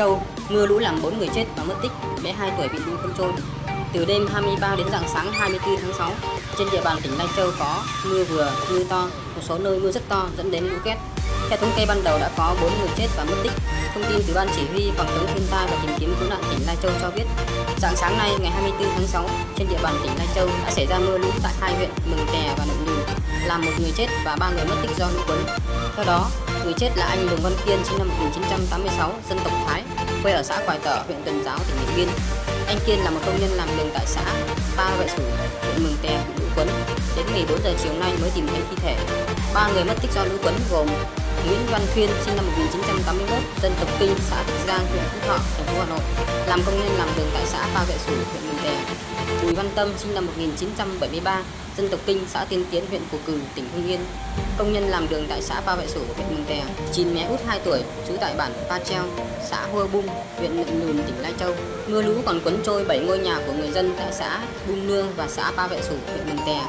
Châu, mưa lũ làm 4 người chết và mất tích, bé 2 tuổi bị lũ cuốn trôi. Từ đêm 23 đến rạng sáng 24 tháng 6, trên địa bàn tỉnh Lai Châu có mưa vừa, mưa to, một số nơi mưa rất to dẫn đến lũ quét. Theo thống kê ban đầu đã có 4 người chết và mất tích. Thông tin từ Ban Chỉ huy Phòng chống thiên tai và tìm kiếm cứu nạn tỉnh Lai Châu cho biết, rạng sáng nay ngày 24 tháng 6, trên địa bàn tỉnh Lai Châu đã xảy ra mưa lũ tại 2 huyện Mường Tè và Nậm Nhùn, làm 1 người chết và 3 người mất tích do lũ cuốn. Theo đó, người chết là anh Lường Văn Kiên sinh năm 1986, dân tộc Thái, quê ở xã Quài Tở, huyện Tuần Giáo, tỉnh Điện Biên. Anh Kiên là một công nhân làm đường tại xã Pa Vệ Sủ, huyện Mường Tè, bị lũ cuốn. Đến 14 giờ chiều nay mới tìm thấy thi thể. 3 người mất tích do lũ cuốn gồm Nguyễn Văn Thuyên sinh năm 1981, dân tộc Kinh, xã Tịch Giang, huyện Phú Thọ, thành phố Hà Nội, làm công nhân làm đường tại xã Pa Vệ Sủ, huyện Mường Tè. Bùi Văn Tâm sinh năm 1973, dân tộc Kinh, xã Tiên Tiến, huyện Phù Cử, tỉnh Hưng Yên, công nhân làm đường tại xã Pa Vệ Sủ, huyện Mường Tè. Chín Mé Út 2 tuổi, trú tại bản Pa Treo, xã Hua Bum, huyện Nậm Nhùn, tỉnh Lai Châu. Mưa lũ còn cuốn trôi 7 ngôi nhà của người dân tại xã Bum Nưa và xã Pa Vệ Sủ, huyện Mường Tè.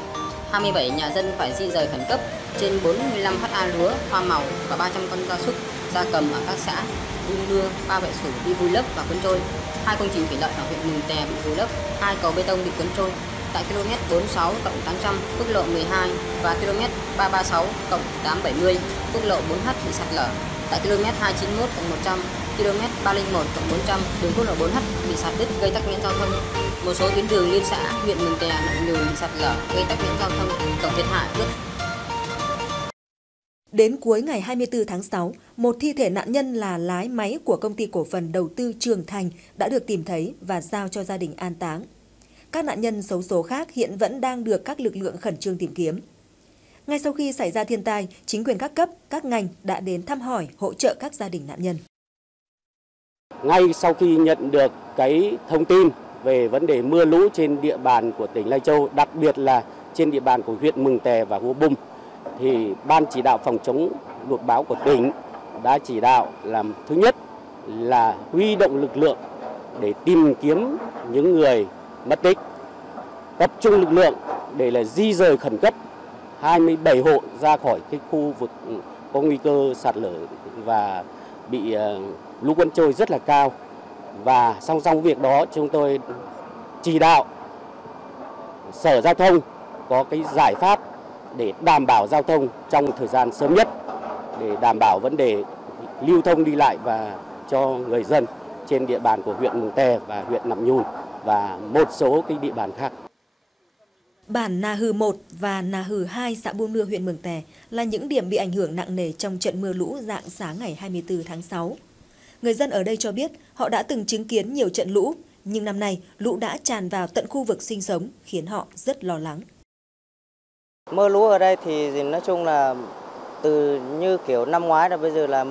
27 nhà dân phải di rời khẩn cấp, trên 45 ha lúa, hoa màu và 300 con gia súc, gia cầm ở các xã Bum Nưa, Pa Vệ Sủ bị vùi lấp và cuốn trôi. 2 công trình thủy lợi ở huyện Mường Tè bị vùi lấp, 2 cầu bê tông bị cuốn trôi. Tại km 46+800 quốc lộ 12 và km 336+870 quốc lộ 4H bị sạt lở. Tại km 291+100, km 301+400 đường quốc lộ 4H bị sạt đứt gây tắc nghẽn giao thông. Một số tuyến đường liên xã huyện Mường Tè, Nậm Nhùn bị sạt lở gây tắc nghẽn giao thông, tổng thiệt hại ước. Đến cuối ngày 24 tháng 6, một thi thể nạn nhân là lái máy của công ty cổ phần đầu tư Trường Thành đã được tìm thấy và giao cho gia đình an táng. Các nạn nhân xấu số khác hiện vẫn đang được các lực lượng khẩn trương tìm kiếm. Ngay sau khi xảy ra thiên tai, chính quyền các cấp, các ngành đã đến thăm hỏi, hỗ trợ các gia đình nạn nhân. Ngay sau khi nhận được cái thông tin về vấn đề mưa lũ trên địa bàn của tỉnh Lai Châu, đặc biệt là trên địa bàn của huyện Mường Tè và Hua Bum, thì Ban chỉ đạo phòng chống lụt bão của tỉnh đã chỉ đạo làm thứ nhất là huy động lực lượng để tìm kiếm những người mất tích, tập trung lực lượng để là di rời khẩn cấp 27 hộ ra khỏi cái khu vực có nguy cơ sạt lở và bị lũ cuốn trôi rất là cao. Và song song việc đó, chúng tôi chỉ đạo Sở Giao thông có cái giải pháp để đảm bảo giao thông trong thời gian sớm nhất, để đảm bảo vấn đề lưu thông đi lại và cho người dân trên địa bàn của huyện Mường Tè và huyện Nậm Nhùn và một số cái địa bàn khác. Bản Nà Hừ 1 và Nà Hừ 2 xã Bum Nưa, huyện Mường Tè là những điểm bị ảnh hưởng nặng nề trong trận mưa lũ rạng sáng ngày 24 tháng 6. Người dân ở đây cho biết họ đã từng chứng kiến nhiều trận lũ, nhưng năm nay lũ đã tràn vào tận khu vực sinh sống, khiến họ rất lo lắng. Mưa lũ ở đây thì nói chung là từ như kiểu năm ngoái là bây giờ là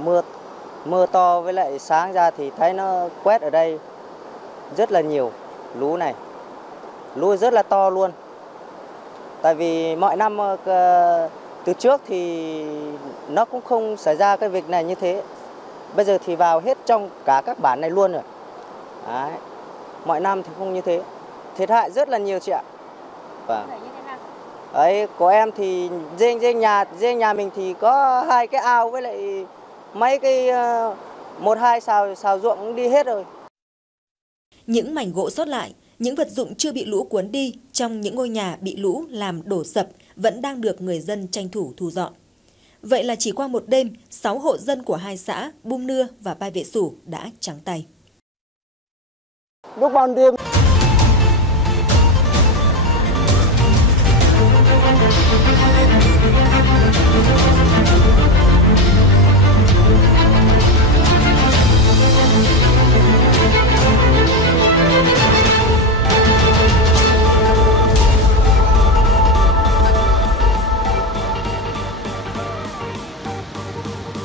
mưa to, với lại sáng ra thì thấy nó quét ở đây rất là nhiều. Lũ rất là to luôn. Tại vì mọi năm từ trước thì nó cũng không xảy ra cái việc này như thế. Bây giờ thì vào hết trong cả các bản này luôn rồi. Đấy. Mọi năm thì không như thế. Thiệt hại rất là nhiều chị ạ. Vâng. Đấy, của em thì riêng nhà mình thì có 2 cái ao với lại mấy cái 1-2 xào ruộng cũng đi hết rồi. Những mảnh gỗ sót lại, những vật dụng chưa bị lũ cuốn đi trong những ngôi nhà bị lũ làm đổ sập vẫn đang được người dân tranh thủ thu dọn. Vậy là chỉ qua một đêm, 6 hộ dân của 2 xã Bum Nưa và Pa Vệ Sủ đã trắng tay. Lúc ban đêm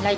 Lai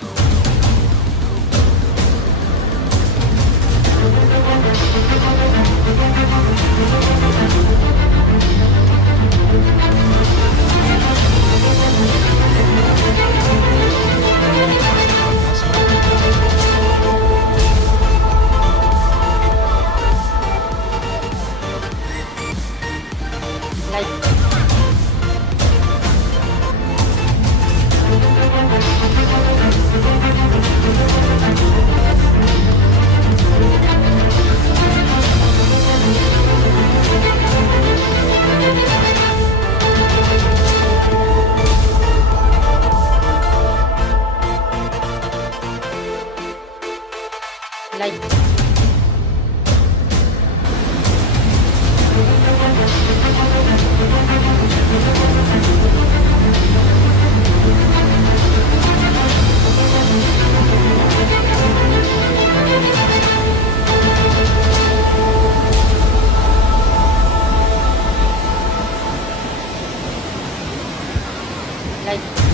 Like.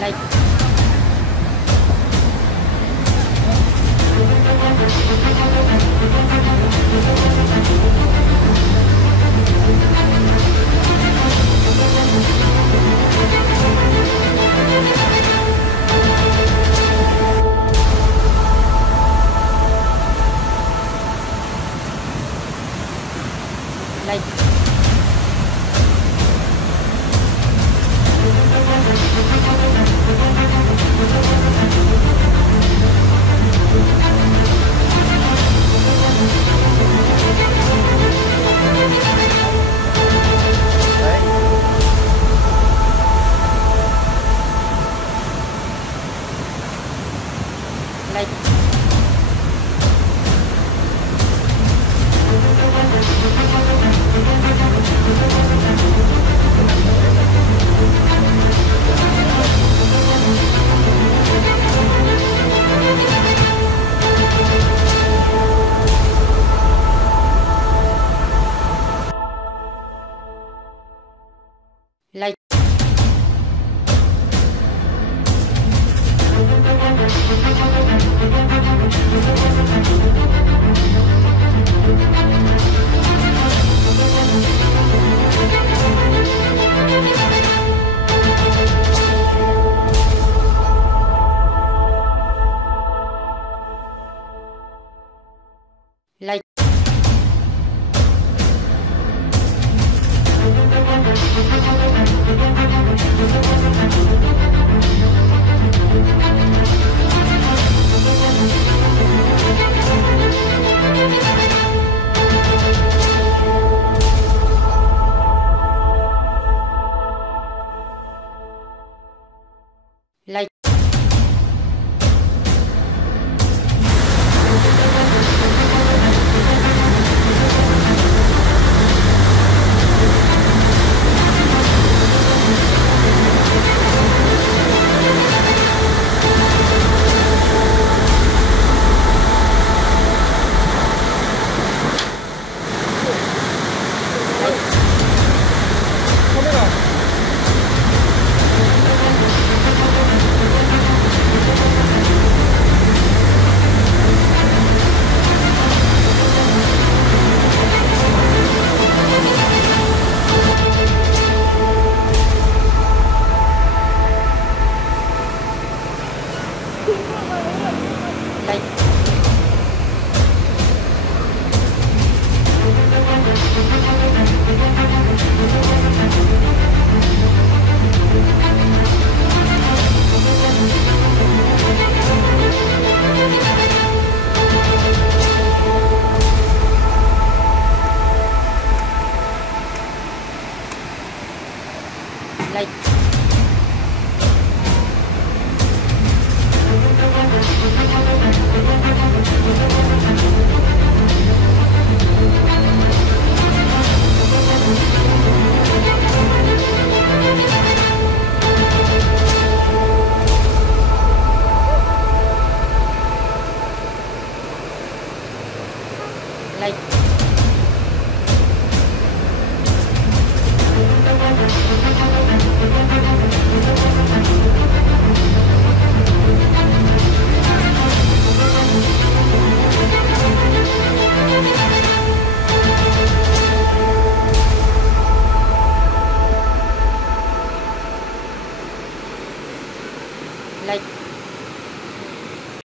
Like. Like. Like. Like. Like. Like. Like. Like. Like.